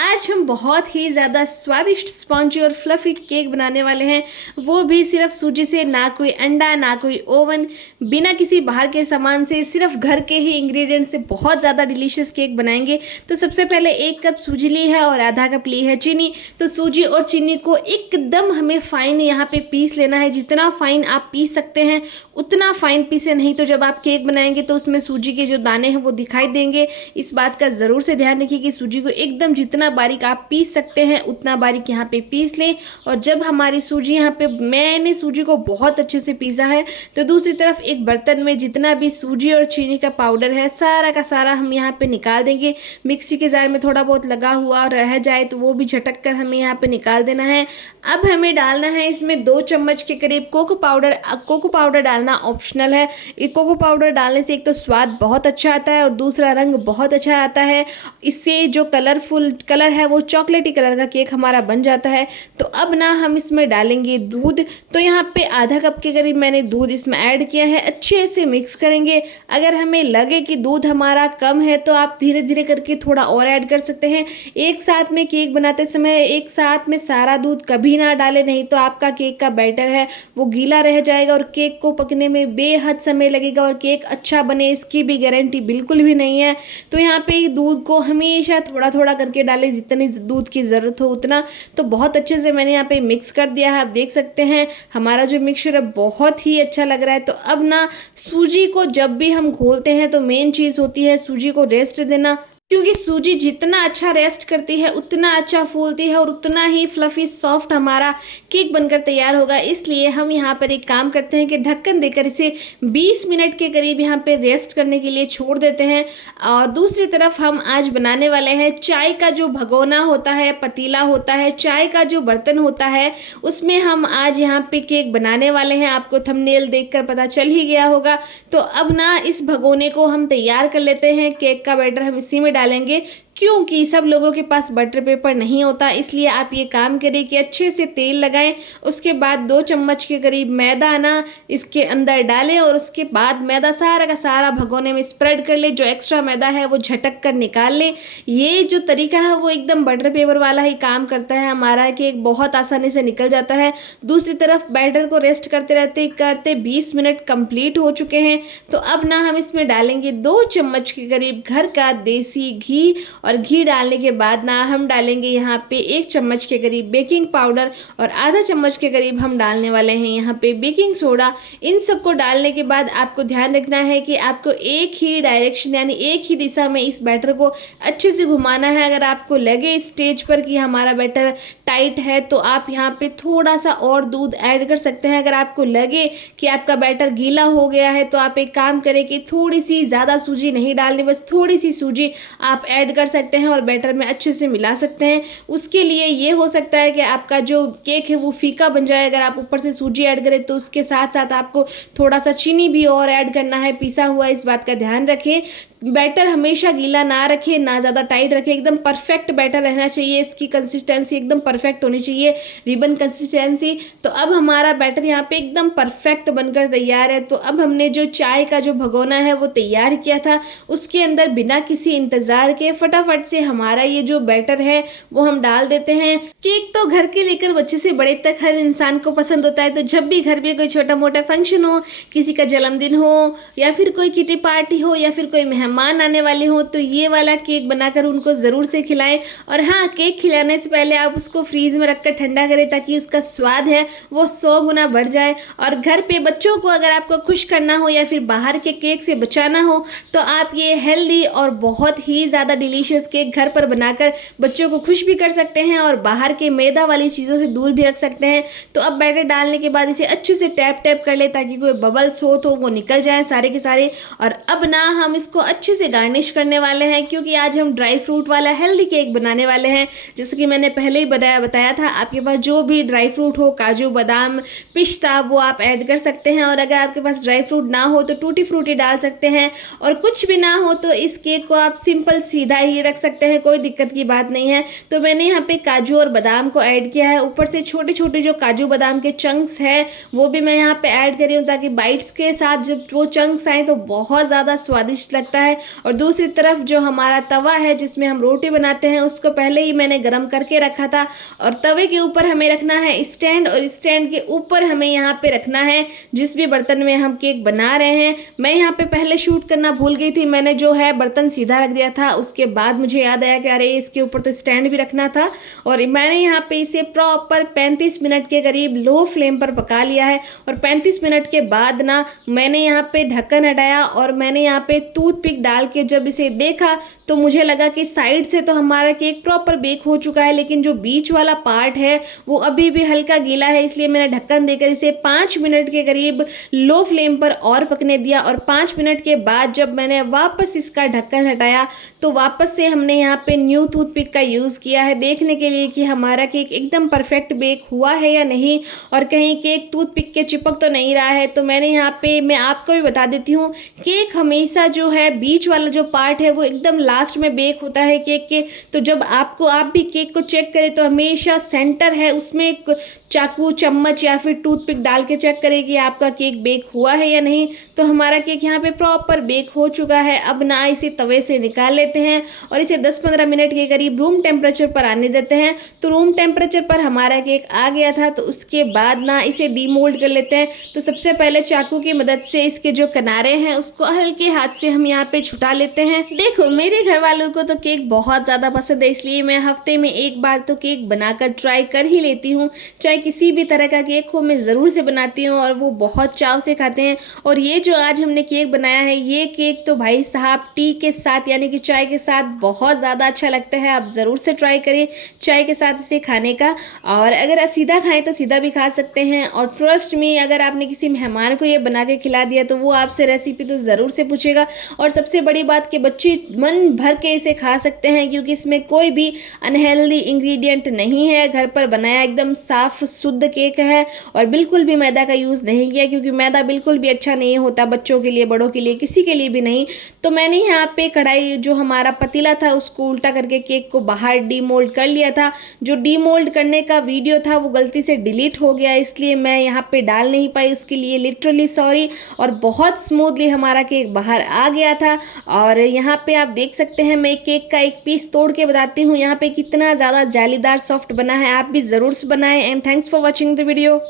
आज हम बहुत ही ज़्यादा स्वादिष्ट स्पॉन्जी और फ्लफी केक बनाने वाले हैं, वो भी सिर्फ सूजी से। ना कोई अंडा, ना कोई ओवन, बिना किसी बाहर के सामान से, सिर्फ घर के ही इंग्रेडिएंट से बहुत ज़्यादा डिलीशियस केक बनाएंगे। तो सबसे पहले 1 कप सूजी ली है और आधा कप ली है चीनी। तो सूजी और चीनी को एकदम हमें फाइन यहाँ पे पीस लेना है। जितना फाइन आप पीस सकते हैं उतना फाइन पीसे, नहीं तो जब आप केक बनाएंगे तो उसमें सूजी के जो दाने हैं वो दिखाई देंगे। इस बात का ज़रूर से ध्यान रखिए कि सूजी को एकदम जितना बारीक आप पीस सकते हैं उतना बारीक यहाँ पे पीस लें। और जब हमारी सूजी यहाँ पे, मैंने सूजी को बहुत अच्छे से पीसा है, तो दूसरी तरफ एक बर्तन में जितना भी सूजी और चीनी का पाउडर है सारा का सारा हम यहाँ पे निकाल देंगे। मिक्सी के जार में थोड़ा बहुत लगा हुआ रह जाए तो वो भी झटक कर हमें यहाँ पे निकाल देना है। अब हमें डालना है इसमें 2 चम्मच के करीब कोको पाउडर। कोको पाउडर डालना ऑप्शनल है। ये कोको पाउडर डालने से एक तो स्वाद बहुत अच्छा आता है और दूसरा रंग बहुत अच्छा आता है। इससे जो कलरफुल कलर है वो चॉकलेटी कलर का केक हमारा बन जाता है। तो अब ना हम इसमें डालेंगे दूध। तो यहाँ पे आधा कप के करीब मैंने दूध इसमें ऐड किया है। अच्छे से मिक्स करेंगे। अगर हमें लगे कि दूध हमारा कम है तो आप धीरे धीरे करके थोड़ा और ऐड कर सकते हैं। एक साथ में केक बनाते समय एक साथ में सारा दूध कभी ना डालें, नहीं तो आपका केक का बैटर है वो गीला रह जाएगा और केक को पकने में बेहद समय लगेगा और केक अच्छा बने इसकी भी गारंटी बिल्कुल भी नहीं है। तो यहाँ पे दूध को हमेशा थोड़ा थोड़ा करके डालें, जितनी दूध की ज़रूरत हो उतना। तो बहुत अच्छे से मैंने यहाँ पे मिक्स कर दिया है। आप देख सकते हैं हमारा जो मिक्सचर है बहुत ही अच्छा लग रहा है। तो अब ना सूजी को जब भी हम घोलते हैं तो मेन चीज़ होती है सूजी को रेस्ट देना, क्योंकि सूजी जितना अच्छा रेस्ट करती है उतना अच्छा फूलती है और उतना ही फ्लफी सॉफ्ट हमारा केक बनकर तैयार होगा। इसलिए हम यहाँ पर एक काम करते हैं कि ढक्कन देकर इसे 20 मिनट के करीब यहाँ पे रेस्ट करने के लिए छोड़ देते हैं। और दूसरी तरफ हम आज बनाने वाले हैं चाय का जो भगोना होता है, पतीला होता है, चाय का जो बर्तन होता है, उसमें हम आज यहाँ पे केक बनाने वाले हैं। आपको थंबनेल देखकर पता चल ही गया होगा। तो अब ना इस भगोने को हम तैयार कर लेते हैं। केक का बैटर हम इसी में डालेंगे, क्योंकि सब लोगों के पास बटर पेपर नहीं होता। इसलिए आप ये काम करें कि अच्छे से तेल लगाएं, उसके बाद 2 चम्मच के करीब मैदा ना इसके अंदर डालें और उसके बाद मैदा सारा का सारा भगोने में स्प्रेड कर ले। जो एक्स्ट्रा मैदा है वो झटक कर निकाल लें। ये जो तरीका है वो एकदम बटर पेपर वाला ही काम करता है। हमारा केक बहुत आसानी से निकल जाता है। दूसरी तरफ बैटर को रेस्ट करते रहते करते 20 मिनट कंप्लीट हो चुके हैं। तो अब ना हम इसमें डालेंगे 2 चम्मच के करीब घर का देसी घी। और घी डालने के बाद ना हम डालेंगे यहाँ पे 1 चम्मच के करीब बेकिंग पाउडर और आधा चम्मच के करीब हम डालने वाले हैं यहाँ पे बेकिंग सोडा। इन सबको डालने के बाद आपको ध्यान रखना है कि आपको एक ही डायरेक्शन यानी एक ही दिशा में इस बैटर को अच्छे से घुमाना है। अगर आपको लगे इस स्टेज पर कि हमारा बैटर टाइट है तो आप यहाँ पे थोड़ा सा और दूध ऐड कर सकते हैं। अगर आपको लगे कि आपका बैटर गीला हो गया है तो आप एक काम करें कि थोड़ी सी ज़्यादा सूजी नहीं डालनी, बस थोड़ी सी सूजी आप ऐड कर सकते हैं और बैटर में अच्छे से मिला सकते हैं। उसके लिए ये हो सकता है कि आपका जो केक है वो फीका बन जाए। अगर आप ऊपर से सूजी ऐड करें तो उसके साथ साथ आपको थोड़ा सा चीनी भी और ऐड करना है पिसा हुआ। इस बात का ध्यान रखें। बैटर हमेशा गीला ना रखें, ना ज़्यादा टाइट रखें, एकदम परफेक्ट बैटर रहना चाहिए। इसकी कंसिस्टेंसी एकदम परफेक्ट होनी चाहिए, रिबन कंसिस्टेंसी। तो अब हमारा बैटर यहाँ पे एकदम परफेक्ट बनकर तैयार है। तो अब हमने जो चाय का जो भगोना है वो तैयार किया था, उसके अंदर बिना किसी इंतज़ार के फटाफट से हमारा ये जो बैटर है वो हम डाल देते हैं। केक तो घर के लेकर बच्चे से बड़े तक हर इंसान को पसंद होता है। तो जब भी घर में कोई छोटा मोटा फंक्शन हो, किसी का जन्मदिन हो या फिर कोई किटी पार्टी हो या फिर कोई मेहमान आने वाले हो, तो ये वाला केक बनाकर उनको ज़रूर से खिलाएं। और हाँ, केक खिलाने से पहले आप उसको फ्रीज में रखकर ठंडा करें ताकि उसका स्वाद है वो 100 गुना बढ़ जाए। और घर पे बच्चों को अगर आपको खुश करना हो या फिर बाहर के केक से बचाना हो तो आप ये हेल्दी और बहुत ही ज़्यादा डिलीशियस केक घर पर बनाकर बच्चों को खुश भी कर सकते हैं और बाहर के मैदा वाली चीज़ों से दूर भी रख सकते हैं। तो अब बैटर डालने के बाद इसे अच्छे से टैप टैप कर ले ताकि कोई बबल्स हो तो वो निकल जाए सारे के सारे। और अब ना हम इसको अच्छे से गार्निश करने वाले हैं, क्योंकि आज हम ड्राई फ्रूट वाला हेल्दी केक बनाने वाले हैं। जैसे कि मैंने पहले ही बताया था, आपके पास जो भी ड्राई फ्रूट हो, काजू बादाम पिस्ता, वो आप ऐड कर सकते हैं। और अगर आपके पास ड्राई फ्रूट ना हो तो टूटी फ्रूटी डाल सकते हैं। और कुछ भी ना हो तो इस केक को आप सिंपल सीधा ही रख सकते हैं, कोई दिक्कत की बात नहीं है। तो मैंने यहाँ पे काजू और बादाम को ऐड किया है। ऊपर से छोटे छोटे जो काजू बादाम के चंक्स हैं वो भी मैं यहाँ पे ऐड कर रही हूँ ताकि बाइट्स के साथ जब वो चंक्स आए तो बहुत ज़्यादा स्वादिष्ट लगता है। है। और दूसरी तरफ जो हमारा तवा है जिसमें हम रोटी बनाते हैं उसको पहले ही मैंने गर्म करके रखा था। और तवे के ऊपर हमें रखना है स्टैंड, और स्टैंड के ऊपर हमें यहाँ पे रखना है जिस भी बर्तन में हम केक बना रहे हैं। मैं यहाँ पे पहले शूट करना भूल गई थी, मैंने जो है बर्तन सीधा रख दिया था। उसके बाद मुझे याद आया कि अरे इसके ऊपर तो स्टैंड भी रखना था। और मैंने यहाँ पे इसे प्रॉपर 35 मिनट के करीब लो फ्लेम पर पका लिया है। और 35 मिनट के बाद ना मैंने यहाँ पे ढक्कन हटाया और मैंने यहाँ पे टूथपिक डाल के जब इसे देखा तो मुझे लगा कि साइड से तो हमारा केक प्रॉपर बेक हो चुका है, लेकिन जो बीच वाला पार्ट है वो अभी भी हल्का गीला है। इसलिए मैंने ढक्कन देकर इसे 5 मिनट के करीब लो फ्लेम पर और पकने दिया। और 5 मिनट के बाद जब मैंने वापस इसका ढक्कन हटाया तो वापस से हमने यहाँ पे न्यू टूथपिक का यूज़ किया है देखने के लिए कि हमारा केक एकदम परफेक्ट बेक हुआ है या नहीं, और कहीं केक टूथपिक के चिपक तो नहीं रहा है। तो मैंने यहाँ पे मैं आपको भी बता देती हूँ, केक हमेशा जो है बीच वाला जो पार्ट है वो एकदम लास्ट में बेक होता है केक के। तो जब आप भी केक को चेक करें तो हमेशा सेंटर है उसमें एक चाकू चम्मच या फिर टूथपिक डाल के चेक करें कि आपका केक बेक हुआ है या नहीं। तो हमारा केक यहाँ पे प्रॉपर बेक हो चुका है। अब ना इसे तवे से निकाल लेते हैं और इसे 10-15 मिनट के करीब रूम टेम्परेचर पर आने देते हैं। तो रूम टेम्परेचर पर हमारा केक आ गया था, तो उसके बाद ना इसे डीमोल्ड कर लेते हैं। तो सबसे पहले चाकू की मदद से इसके जो किनारे हैं उसको हल्के हाथ से हम यहाँ पे छुटा लेते हैं। देखो मेरे घर वालों को तो केक बहुत ज़्यादा पसंद है, इसलिए मैं हफ्ते में एक बार तो केक बनाकर ट्राई कर ही लेती हूँ। चाहे किसी भी तरह का केक हो मैं ज़रूर से बनाती हूँ और वो बहुत चाव से खाते हैं। और ये जो आज हमने केक बनाया है ये केक तो भाई साहब टी के साथ यानी कि चाय के साथ बहुत ज़्यादा अच्छा लगता है। आप ज़रूर से ट्राई करें चाय के साथ इसे खाने का। और अगर सीधा खाएं तो सीधा भी खा सकते हैं। और ट्रस्ट में अगर आपने किसी मेहमान को ये बना के खिला दिया तो वो आपसे रेसिपी तो ज़रूर से पूछेगा। और सबसे बड़ी बात कि बच्चे मन भर के इसे खा सकते हैं क्योंकि इसमें कोई भी अनहेल्दी इंग्रेडिएंट नहीं है। घर पर बनाया एकदम साफ शुद्ध केक है और बिल्कुल भी मैदा का यूज़ नहीं किया क्योंकि मैदा बिल्कुल भी अच्छा नहीं होता बच्चों के लिए, बड़ों के लिए, किसी के लिए भी नहीं। तो मैंने यहाँ पे कढ़ाई जो हमारा पतीला था उसको उल्टा करके केक को बाहर डीमोल्ड कर लिया था। जो डीमोल्ड करने का वीडियो था वो गलती से डिलीट हो गया, इसलिए मैं यहाँ पे डाल नहीं पाई, उसके लिए लिटरली सॉरी। और बहुत स्मूथली हमारा केक बाहर आ गया था। और यहाँ पे आप देख सकते हैं मैं केक का एक पीस तोड़ के बताती हूँ यहाँ पे कितना ज़्यादा जालीदार सॉफ्ट बना है। आप भी ज़रूर से बनाएं। And thanks for watching the video.